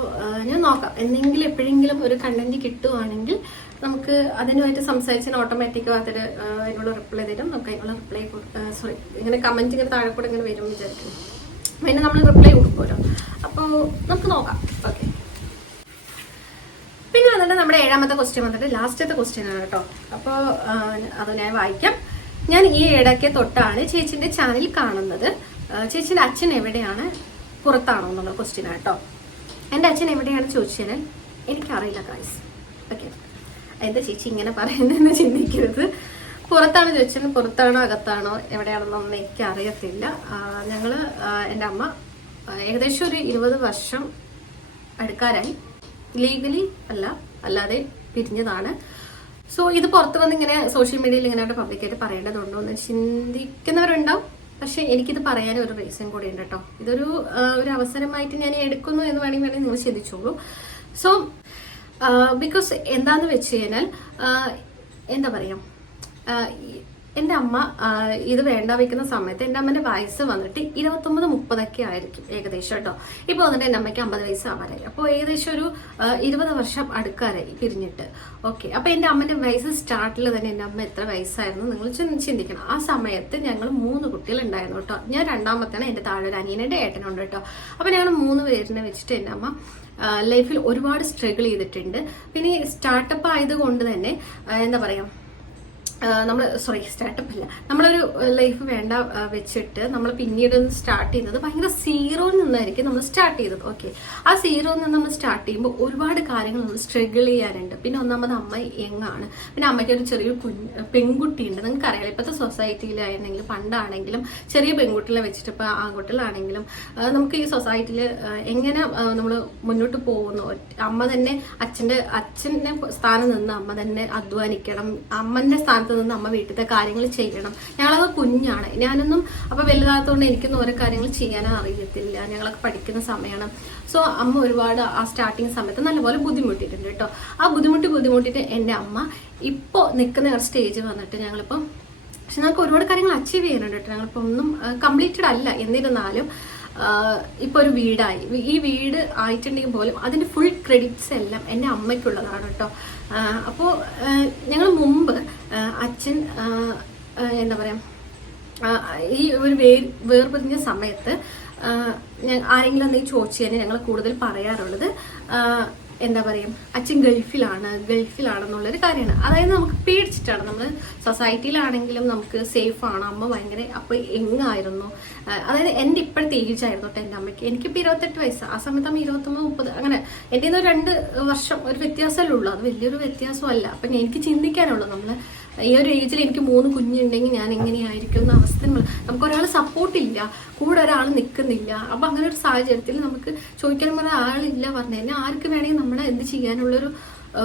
ഞാൻ നോക്കാം. എന്തെങ്കിലും എപ്പോഴെങ്കിലും ഒരു കണ്ടന്റ് കിട്ടുവാണെങ്കിൽ നമുക്ക് അതിനുമായിട്ട് സംസാരിച്ചാൽ ഓട്ടോമാറ്റിക് അതിൽ അതിനുള്ള റിപ്ലൈ തരും. നമുക്ക് അതിനുള്ള റിപ്ലൈ സോറി ഇങ്ങനെ കമന്റ് ഇങ്ങനെ താഴെ കൂടെ ഇങ്ങനെ വരും വിചാരിക്കും പിന്നെ നമ്മൾ റിപ്ലൈ കൊടുക്കുമല്ലോ. അപ്പോൾ നമുക്ക് നോക്കാം. ഓക്കെ. പിന്നെ വന്നിട്ട് നമ്മുടെ ഏഴാമത്തെ ക്വസ്റ്റ്യൻ വന്നിട്ട് ലാസ്റ്റത്തെ ക്വസ്റ്റ്യൻ ആണ് കേട്ടോ. അപ്പോൾ അത് ഞാൻ വായിക്കാം. ഞാൻ ഈ ഇടയ്ക്ക് തൊട്ടാണ് ചേച്ചിന്റെ ചാനൽ കാണുന്നത്. ചേച്ചിന്റെ അച്ഛൻ എവിടെയാണ്? പുറത്താണോ എന്നുള്ള ക്വസ്റ്റ്യൻ കേട്ടോ. എന്റെ അച്ഛൻ എവിടെയാണ് ചോദിച്ചത്? എനിക്കറിയില്ല ഗായ്സ് ഓക്കെ എന്താ ചേച്ചി ഇങ്ങനെ പറയുന്നതെന്ന് ചിന്തിക്കരുത്. പുറത്താണ് ചോദിച്ചത്? പുറത്താണോ? അകത്താണോ? എവിടെയാണെന്നൊന്നും എനിക്ക് അറിയത്തില്ല ഞങ്ങൾ എന്റെ അമ്മ ഏകദേശം ഒരു ഇരുപത് വർഷം അടുക്കാരായി. ലീഗലി അല്ല അല്ലാതെ പിരിഞ്ഞതാണ്. സോ ഇത് പുറത്ത് വന്ന് ഇങ്ങനെ സോഷ്യൽ മീഡിയയിൽ ഇങ്ങനെ പബ്ലിക്കായിട്ട് പറയേണ്ടതുണ്ടോ എന്ന് ചിന്തിക്കുന്നവരുണ്ടാവും. പക്ഷെ എനിക്കിത് പറയാൻ ഒരു റീസൺ കൂടി ഉണ്ട് കേട്ടോ ഇതൊരു ഒരു അവസരമായിട്ട് ഞാൻ എടുക്കുന്നു എന്ന് വേണമെങ്കിൽ വേണമെങ്കിൽ നിങ്ങൾ ചിന്തിച്ചോളൂ. സോ ബിക്കോസ് എന്താന്ന് വെച്ച് കഴിഞ്ഞാൽ എന്താ പറയാ എന്റെ അമ്മ ഇത് വേണ്ട വയ്ക്കുന്ന സമയത്ത് എന്റെ അമ്മന്റെ വയസ്സ് വന്നിട്ട് ഇരുപത്തൊമ്പത് മുപ്പതൊക്കെ ആയിരിക്കും ഏകദേശം കേട്ടോ. ഇപ്പോൾ വന്നിട്ട് എന്റെ അമ്മയ്ക്ക് അമ്പത് വയസ്സ് ആവാറായി അപ്പോൾ ഏകദേശം ഒരു ഇരുപത് വർഷം അടുക്കാറായി പിരിഞ്ഞിട്ട്. ഓക്കെ. അപ്പോൾ എന്റെ അമ്മന്റെ വയസ്സ് സ്റ്റാർട്ടിൽ തന്നെ എന്റെ അമ്മ എത്ര വയസ്സായിരുന്നു നിങ്ങൾ ചിന്തിക്കണം. ആ സമയത്ത് ഞങ്ങൾ മൂന്ന് കുട്ടികൾ ഉണ്ടായിരുന്നു കേട്ടോ. ഞാൻ രണ്ടാമത്തെയാണ് എന്റെ താഴെ ഒരു അനിയനെ ഏട്ടനുണ്ട് കേട്ടോ. അപ്പോൾ ഞങ്ങൾ മൂന്ന് പേരിനെ വെച്ചിട്ട് എന്റെ അമ്മ ലൈഫിൽ ഒരുപാട് സ്ട്രഗിൾ ചെയ്തിട്ടുണ്ട്. പിന്നെ സ്റ്റാർട്ടപ്പ് ആയതുകൊണ്ട് തന്നെ എന്താ പറയുക നമ്മൾ സോറി സ്റ്റാർട്ടപ്പ് അല്ല. നമ്മളൊരു ലൈഫ് വേണ്ട വെച്ചിട്ട് നമ്മൾ പിന്നീട് സ്റ്റാർട്ട് ചെയ്യുന്നത് ഭയങ്കര സീറോയിൽ നിന്നായിരിക്കും നമ്മൾ സ്റ്റാർട്ട് ചെയ്തത്. ഓക്കെ ആ സീറോയിൽ നിന്ന് നമ്മൾ സ്റ്റാർട്ട് ചെയ്യുമ്പോൾ ഒരുപാട് കാര്യങ്ങൾ നമ്മൾ സ്ട്രഗിൾ ചെയ്യാനുണ്ട് പിന്നെ ഒന്നാമത് അമ്മ യങ്ങാണ്. പിന്നെ അമ്മയ്ക്ക് ഒരു ചെറിയൊരു പെൺകുട്ടിയുണ്ട്. നിങ്ങൾക്ക് അറിയാം ഇപ്പോഴത്തെ സൊസൈറ്റിയിലായിരുന്നെങ്കിൽ പണ്ടാണെങ്കിലും ചെറിയ പെൺകുട്ടികളെ വെച്ചിട്ട് ഇപ്പോൾ ആൺകുട്ടികളാണെങ്കിലും നമുക്ക് ഈ സൊസൈറ്റിയിൽ എങ്ങനെ നമ്മൾ മുന്നോട്ട് പോകുന്നു? അമ്മ തന്നെ അച്ഛന്റെ അച്ഛന്റെ സ്ഥാനം നിന്ന് അമ്മ തന്നെ അധ്വാനിക്കണം. അമ്മന്റെ സ്ഥാനത്ത് നിന്ന് അമ്മ വീട്ടിലത്തെ കാര്യങ്ങൾ ചെയ്യണം. ഞങ്ങളത് കുഞ്ഞാണ്. ഞാനൊന്നും അപ്പോൾ വലുതാകത്തോണ്ട് എനിക്കൊന്നും ഓരോ കാര്യങ്ങൾ ചെയ്യാൻ അറിയത്തില്ല. ഞങ്ങളൊക്കെ പഠിക്കുന്ന സമയമാണ് സോ അമ്മ ഒരുപാട് ആ സ്റ്റാർട്ടിങ് സമയത്ത് നല്ലപോലെ ബുദ്ധിമുട്ടിയിട്ടുണ്ട് കേട്ടോ. ആ ബുദ്ധിമുട്ടി ബുദ്ധിമുട്ടിയിട്ട് എന്റെ അമ്മ ഇപ്പോൾ നിൽക്കുന്ന ഒരു സ്റ്റേജ് വന്നിട്ട് ഞങ്ങളിപ്പം പക്ഷെ ഞങ്ങൾക്ക് ഒരുപാട് കാര്യങ്ങൾ അച്ചീവ് ചെയ്യാനുണ്ട് കേട്ടോ. ഞങ്ങളിപ്പോൾ ഒന്നും കംപ്ലീറ്റഡ് അല്ല. എന്നിരുന്നാലും ഇപ്പോൾ ഒരു വീടായി. ഈ വീട് ആയിട്ടുണ്ടെങ്കിൽ പോലും അതിന്റെ ഫുൾ ക്രെഡിറ്റ്സ് എല്ലാം എന്റെ അമ്മയ്ക്കുള്ളതാണ് കേട്ടോ. അപ്പോൾ ഞങ്ങൾ മുമ്പ് അച്ഛൻ എന്താ പറയുക ഈ ഒരു വേ വേർപിരിഞ്ഞ സമയത്ത് ആരെങ്കിലും എന്തെങ്കിലും ചോദിച്ചു തന്നെ ഞങ്ങൾ കൂടുതൽ പറയാറുള്ളത് എന്താ പറയുക അച്ഛൻ ഗൾഫിലാണ് ഗൾഫിലാണെന്നുള്ളൊരു കാര്യമാണ്. അതായത് നമുക്ക് പേടിച്ചിട്ടാണ് നമ്മൾ സൊസൈറ്റിയിലാണെങ്കിലും നമുക്ക് സേഫ് ആണ് അമ്മ ഭയങ്കര അപ്പോൾ എങ്ങായിരുന്നു? അതായത് എന്റെ ഇപ്പോഴത്തെ ഏജ് ആയിരുന്നു കേട്ടോ അമ്മയ്ക്ക്. എനിക്കിപ്പോൾ ഇരുപത്തെട്ട് വയസ്സ്. ആ സമയത്ത് അമ്മ ഇരുപത്തൊമ്പത് മുപ്പത് അങ്ങനെ നിന്ന് രണ്ട് വർഷം ഒരു വ്യത്യാസമല്ലേ ഉള്ളൂ. അത് വലിയൊരു വ്യത്യാസമല്ല. അപ്പം എനിക്ക് ചിന്തിക്കാനുള്ളൂ നമ്മൾ ഈ ഒരു ഏജിൽ എനിക്ക് മൂന്ന് കുഞ്ഞുണ്ടെങ്കിൽ ഞാൻ എങ്ങനെയായിരിക്കും എന്ന അവസ്ഥ നമുക്ക് ഒരാൾ സപ്പോർട്ടില്ല കൂടെ ഒരാൾ നിൽക്കുന്നില്ല അപ്പം അങ്ങനെ ഒരു സാഹചര്യത്തിൽ നമുക്ക് ചോദിക്കാൻ പറഞ്ഞ ആളില്ല പറഞ്ഞു കഴിഞ്ഞാൽ ആർക്ക് വേണമെങ്കിൽ നമ്മളെ എന്ത് ചെയ്യാനുള്ളൊരു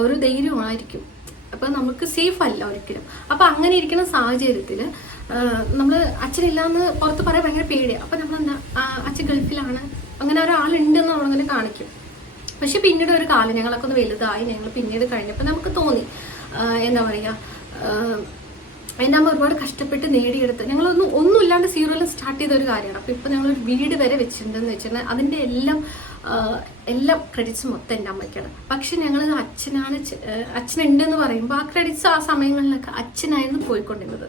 ഒരു ധൈര്യമായിരിക്കും. അപ്പം നമുക്ക് സേഫ് അല്ല ഒരിക്കലും. അപ്പം അങ്ങനെ ഇരിക്കുന്ന സാഹചര്യത്തിൽ നമ്മൾ അച്ഛനില്ലാന്ന് പുറത്ത് പറയാൻ ഭയങ്കര പേടിയാണ് അപ്പം നമ്മൾ എന്താ അച്ഛൻ ഗൾഫിലാണ്. അങ്ങനെ ഒരാളുണ്ടെന്ന് നമ്മളിങ്ങനെ കാണിക്കും. പക്ഷെ പിന്നീട് ഒരു കാലം ഞങ്ങളൊക്കെ ഒന്ന് വലുതായി ഞങ്ങൾ പിന്നീട് കഴിഞ്ഞപ്പോൾ നമുക്ക് തോന്നി. എന്താ പറയുക എന്റെ അമ്മ ഒരുപാട് കഷ്ടപ്പെട്ട് നേടിയെടുത്ത് ഞങ്ങളൊന്നും ഒന്നും ഇല്ലാണ്ട് സീറോയിൽ സ്റ്റാർട്ട് ചെയ്ത ഒരു കാര്യമാണ്. അപ്പോൾ ഇപ്പോൾ ഞങ്ങളൊരു വീട് വരെ വെച്ചിട്ടുണ്ടെന്ന് വെച്ചിട്ടുണ്ടെങ്കിൽ അതിന്റെ എല്ലാം എല്ലാം ക്രെഡിറ്റ്സ് മൊത്തം എന്റെ അമ്മയ്ക്കാണ്. പക്ഷെ ഞങ്ങൾ അച്ഛനാണ് അച്ഛനുണ്ട് എന്ന് പറയുമ്പോൾ ആ ക്രെഡിറ്റ്സ് ആ സമയങ്ങളിലൊക്കെ അച്ഛനായിരുന്നു പോയിക്കൊണ്ടിരുന്നത്.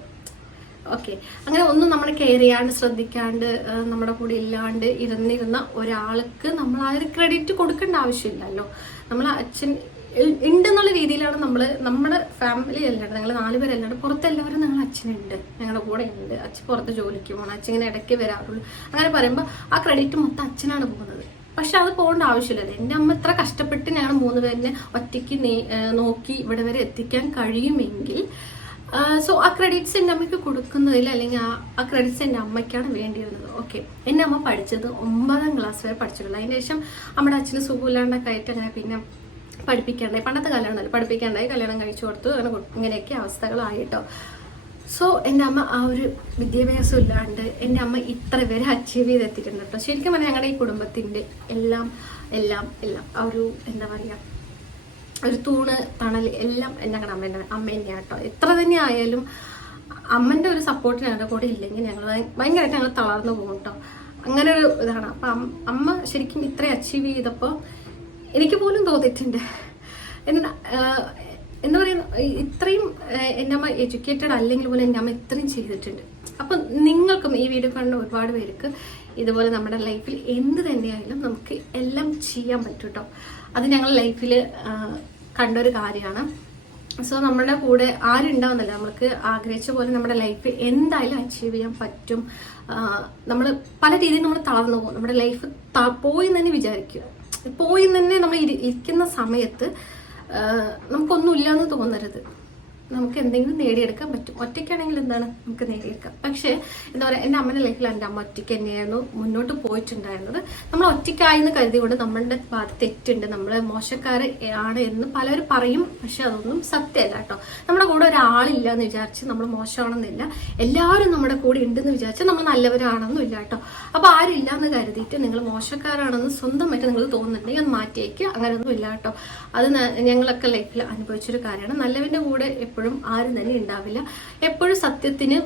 ഓക്കെ അങ്ങനെ ഒന്നും നമ്മൾ കെയർ ചെയ്യാണ്ട് ശ്രദ്ധിക്കാണ്ട് നമ്മുടെ കൂടെ ഇല്ലാണ്ട് ഇരുന്നിരുന്ന ഒരാൾക്ക് നമ്മൾ ആ ഒരു ക്രെഡിറ്റ് കൊടുക്കേണ്ട ആവശ്യമില്ലല്ലോ. നമ്മൾ അച്ഛൻ ഉണ്ടെന്നുള്ള രീതിയിലാണ് നമ്മൾ നമ്മുടെ ഫാമിലി അല്ലാണ്ട് ഞങ്ങൾ നാലുപേരല്ലാണ്ട് പുറത്തെല്ലാവരും ഞങ്ങൾ അച്ഛനുണ്ട് ഞങ്ങളുടെ കൂടെ ഉണ്ട് അച്ഛൻ പുറത്ത് ജോലിക്ക് പോകണം അച്ഛൻ ഇങ്ങനെ ഇടയ്ക്ക് വരാറുള്ളൂ. അങ്ങനെ പറയുമ്പോൾ ആ ക്രെഡിറ്റ് മൊത്തം അച്ഛനാണ് പോകുന്നത്. പക്ഷെ അത് പോകേണ്ട ആവശ്യമില്ല. എന്റെ അമ്മ ഇത്ര കഷ്ടപ്പെട്ട് ഞങ്ങൾ മൂന്ന് പേരിനെ ഒറ്റയ്ക്ക് നോക്കി ഇവിടെ വരെ എത്തിക്കാൻ കഴിയുമെങ്കിൽ സോ ആ ക്രെഡിറ്റ്സ് എന്റെ അമ്മയ്ക്ക് കൊടുക്കുന്നതിൽ അല്ലെങ്കിൽ ആ ആ ക്രെഡിറ്റ്സ് എന്റെ അമ്മയ്ക്കാണ് വേണ്ടിയിരുന്നത്. ഓക്കെ എന്റെ അമ്മ പഠിച്ചത് ഒമ്പതാം ക്ലാസ് വരെ പഠിച്ചിട്ടുള്ളൂ. അതിന് ശേഷം നമ്മുടെ അച്ഛന് സുഖമില്ലാണ്ടൊക്കെ ആയിട്ട് അങ്ങനെ പിന്നെ പഠിപ്പിക്കാണ്ടായി. പണ്ടത്തെ കല്യാണമല്ല? പഠിപ്പിക്കണ്ടായി കല്യാണം കഴിച്ചു കൊടുത്തു. അങ്ങനെ ഇങ്ങനെയൊക്കെ അവസ്ഥകളായിട്ടോ. സോ എന്റെ അമ്മ ആ ഒരു വിദ്യാഭ്യാസം ഇല്ലാണ്ട് എന്റെ അമ്മ ഇത്ര വരെ അച്ചീവ് ചെയ്തെത്തിയിട്ടുണ്ട് കേട്ടോ ശരിക്കും പറഞ്ഞാൽ ഞങ്ങളുടെ ഈ കുടുംബത്തിന്റെ എല്ലാം എല്ലാം എല്ലാം ആ ഒരു എന്താ പറയുക ഒരു തൂണ് തണൽ എല്ലാം ഞങ്ങളുടെ അമ്മേന്റെ അമ്മ തന്നെയാണ് കേട്ടോ എത്ര തന്നെ ആയാലും അമ്മന്റെ ഒരു സപ്പോർട്ട് ഞങ്ങളുടെ കൂടെ ഇല്ലെങ്കിൽ ഞങ്ങൾ ഭയങ്കരമായിട്ട് ഞങ്ങൾ തളർന്നു പോകും കേട്ടോ അങ്ങനെ ഒരു ഇതാണ്. അപ്പം അമ്മ ശരിക്കും ഇത്രയും അച്ചീവ് ചെയ്തപ്പോൾ എനിക്ക് പോലും തോന്നിയിട്ടുണ്ട്. എന്നാ എന്താ പറയുക ഇത്രയും എന്റെ അമ്മ എഡ്യൂക്കേറ്റഡ് അല്ലെങ്കിൽ പോലും എന്റെ അമ്മ ഇത്രയും ചെയ്തിട്ടുണ്ട്. അപ്പം നിങ്ങൾക്കും ഈ വീഡിയോ കാണുന്ന ഒരുപാട് പേർക്ക് ഇതുപോലെ നമ്മുടെ ലൈഫിൽ എന്ത് തന്നെയായാലും നമുക്ക് എല്ലാം ചെയ്യാൻ പറ്റും കേട്ടോ അത് ഞങ്ങൾ ലൈഫിൽ കണ്ടൊരു കാര്യമാണ്. സോ നമ്മുടെ കൂടെ ആരുണ്ടാവുന്നില്ല നമ്മൾക്ക് ആഗ്രഹിച്ച പോലെ നമ്മുടെ ലൈഫ് എന്തായാലും അച്ചീവ് ചെയ്യാൻ പറ്റും. നമ്മൾ പല രീതിയിൽ നമ്മൾ തളർന്നു പോകും. നമ്മുടെ ലൈഫ് പോയി തന്നെ വിചാരിക്കുക. പോയി തന്നെ നമ്മൾ ഇരിക്കുന്ന സമയത്ത് നമുക്കൊന്നുമില്ല എന്ന് തോന്നരുത്. നമുക്ക് എന്തെങ്കിലും നേടിയെടുക്കാൻ പറ്റും. ഒറ്റയ്ക്കാണെങ്കിൽ എന്താണ്? നമുക്ക് നേടിയെടുക്കാം. പക്ഷേ എന്താ പറയുക എന്റെ അമ്മന്റെ ലൈഫിൽ എന്റെ അമ്മ ഒറ്റയ്ക്ക് തന്നെയായിരുന്നു മുന്നോട്ട് പോയിട്ടുണ്ടായിരുന്നത്. നമ്മൾ ഒറ്റയ്ക്കായെന്ന് കരുതികൊണ്ട് നമ്മളുടെ ഭാഗത്ത് തെറ്റുണ്ട്. നമ്മൾ മോശക്കാർ ആണ് എന്ന് പലരും പറയും. പക്ഷെ അതൊന്നും സത്യമല്ല കേട്ടോ. നമ്മുടെ കൂടെ ഒരാളില്ല എന്ന് വിചാരിച്ച് നമ്മൾ മോശമാണെന്നില്ല. എല്ലാവരും നമ്മുടെ കൂടെ ഉണ്ടെന്ന് വിചാരിച്ച് നമ്മൾ നല്ലവരാണെന്നും ഇല്ല കേട്ടോ. അപ്പോൾ ആരും ഇല്ല എന്ന് കരുതിയിട്ട് നിങ്ങൾ മോശക്കാരാണെന്ന് സ്വന്തമായിട്ട് നിങ്ങൾ തോന്നുന്നുണ്ടെങ്കിൽ അത് മാറ്റിയേക്ക്. അങ്ങനെയൊന്നും ഇല്ല കേട്ടോ. അത് ഞങ്ങളൊക്കെ ലൈഫിൽ അനുഭവിച്ചൊരു കാര്യമാണ്. നല്ലവന്റെ കൂടെ എപ്പോഴും എപ്പോഴും ആരും തന്നെ ഉണ്ടാവില്ല. എപ്പോഴും സത്യത്തിന്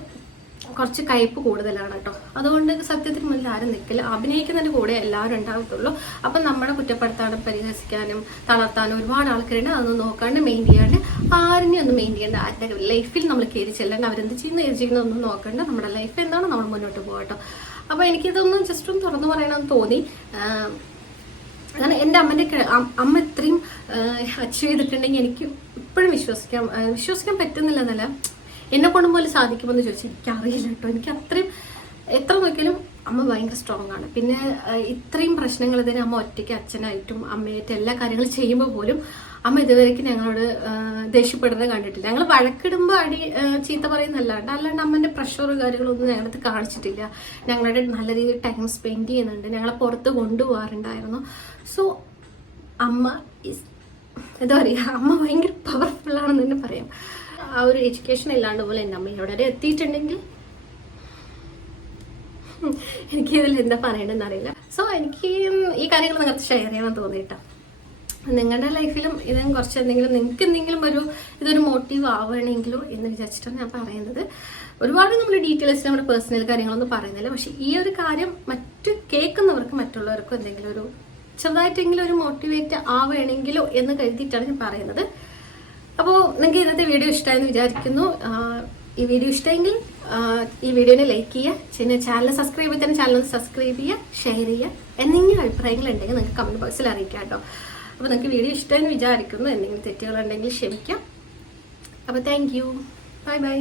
കുറച്ച് കയ്പ് കൂടുതലാണ് കേട്ടോ. അതുകൊണ്ട് സത്യത്തിന് മുന്നിൽ ആരും നിൽക്കില്ല. അഭിനയിക്കുന്നതിന് കൂടെ എല്ലാവരും ഉണ്ടാവത്തുള്ളൂ. അപ്പം നമ്മളെ കുറ്റപ്പെടുത്താനും പരിഹസിക്കാനും തളർത്താനും ഒരുപാട് ആൾക്കാരുണ്ട്. അതൊന്നും നോക്കാണ്ട് മെയിൻ ചെയ്യാണ്ട് ആരിനെ ഒന്നും മെയിൻ ചെയ്യേണ്ട ആരുടെ ലൈഫിൽ നമ്മൾ കയറി ചെല്ലേണ്ട. അവരെന്ത് ചെയ്യുന്നു ഏത് ചെയ്യുന്നു ഒന്നും നോക്കണ്ട. നമ്മുടെ ലൈഫ് എന്താണ് നമ്മൾ മുന്നോട്ട് പോകട്ടോ അപ്പോൾ എനിക്കിതൊന്നും ജസ്റ്റ് ഒന്ന് തുറന്നു പറയണമെന്ന് തോന്നി. കാരണം എന്റെ അമ്മന്റെ അമ്മ ഇത്രയും അച്ചീവ് ചെയ്തിട്ടുണ്ടെങ്കിൽ എനിക്ക് ഇപ്പോഴും വിശ്വസിക്കാൻ വിശ്വസിക്കാൻ പറ്റുന്നില്ല എന്നല്ല. എന്നെ കൊണ്ട് പോലും സാധിക്കുമെന്ന് ചോദിച്ചാൽ എനിക്കറിയില്ല കേട്ടോ. എനിക്ക് അത്രയും എത്ര നോക്കിയാലും അമ്മ ഭയങ്കര സ്ട്രോങ് ആണ്. പിന്നെ ഇത്രയും പ്രശ്നങ്ങൾ ഇതിന് അമ്മ ഒറ്റയ്ക്ക് അച്ഛനായിട്ടും അമ്മയായിട്ടും എല്ലാ കാര്യങ്ങളും ചെയ്യുമ്പോൾ പോലും അമ്മ ഇതുവരേക്ക് ഞങ്ങളോട് ദേഷ്യപ്പെടുന്നത് കണ്ടിട്ടില്ല. ഞങ്ങൾ വഴക്കിടുമ്പോൾ അടി ചീത്ത പറയുന്നല്ലാണ്ട് അല്ലാണ്ട് അമ്മന്റെ പ്രഷറും കാര്യങ്ങളൊന്നും ഞങ്ങളത് കാണിച്ചിട്ടില്ല. ഞങ്ങളുടെ നല്ല രീതിയിൽ ടൈം സ്പെൻഡ് ചെയ്യുന്നുണ്ട്. ഞങ്ങളെ പുറത്ത് കൊണ്ടുപോകാറുണ്ടായിരുന്നു. സോ അമ്മ is എന്താ പറയുക അമ്മ ഭയങ്കര പവർഫുൾ ആണെന്ന് തന്നെ പറയാം. ആ ഒരു എഡ്യൂക്കേഷൻ ഇല്ലാണ്ട് പോലെ എന്റെ അമ്മ ഇവിടെ വരെ എത്തിയിട്ടുണ്ടെങ്കിൽ എനിക്ക് ഇതിൽ എന്താ പറയണമെന്ന് അറിയില്ല. സോ എനിക്ക് ഈ കാര്യങ്ങൾ നിങ്ങൾക്ക് ഷെയർ ചെയ്യണം തോന്നിയിട്ടോ. നിങ്ങളുടെ ലൈഫിലും ഇത് കുറച്ച് എന്തെങ്കിലും നിങ്ങൾക്ക് എന്തെങ്കിലും ഒരു ഇതൊരു മോട്ടീവ് ആവണമെങ്കിലോ എന്ന് വിചാരിച്ചിട്ടാണ് ഞാൻ പറയുന്നത്. ഒരുപാട് നമ്മൾ ഡീറ്റെയിൽസ് നമ്മുടെ പേഴ്സണൽ കാര്യങ്ങളൊന്നും പറയുന്നില്ല. പക്ഷെ ഈ ഒരു കാര്യം മറ്റു കേൾക്കുന്നവർക്ക് മറ്റുള്ളവർക്കും എന്തെങ്കിലും ഒരു ചെറുതായിട്ടെങ്കിലും ഒരു മോട്ടിവേറ്റ് ആവുകയാണെങ്കിലോ എന്ന് കരുതിയിട്ടാണ് ഞാൻ പറയുന്നത്. അപ്പോൾ നിങ്ങൾക്ക് ഇന്നത്തെ വീഡിയോ ഇഷ്ടമായെന്ന് വിചാരിക്കുന്നു. ഈ വീഡിയോ ഇഷ്ടമെങ്കിൽ ഈ വീഡിയോനെ ലൈക്ക് ചെയ്യുക. പിന്നെ ചാനൽ സബ്സ്ക്രൈബ് ചെയ്താൽ ചാനൽ സബ്സ്ക്രൈബ് ചെയ്യുക ഷെയർ ചെയ്യുക. എന്തെങ്കിലും അഭിപ്രായങ്ങൾ ഉണ്ടെങ്കിൽ നിങ്ങൾക്ക് കമന്റ് ബോക്സിൽ അറിയിക്കാം കേട്ടോ. അപ്പോൾ നിങ്ങൾക്ക് വീഡിയോ ഇഷ്ടമെന്ന് വിചാരിക്കുന്നു. എന്തെങ്കിലും തെറ്റുകളുണ്ടെങ്കിൽ ക്ഷമിക്കാം. അപ്പോൾ താങ്ക് യു ബൈ ബൈ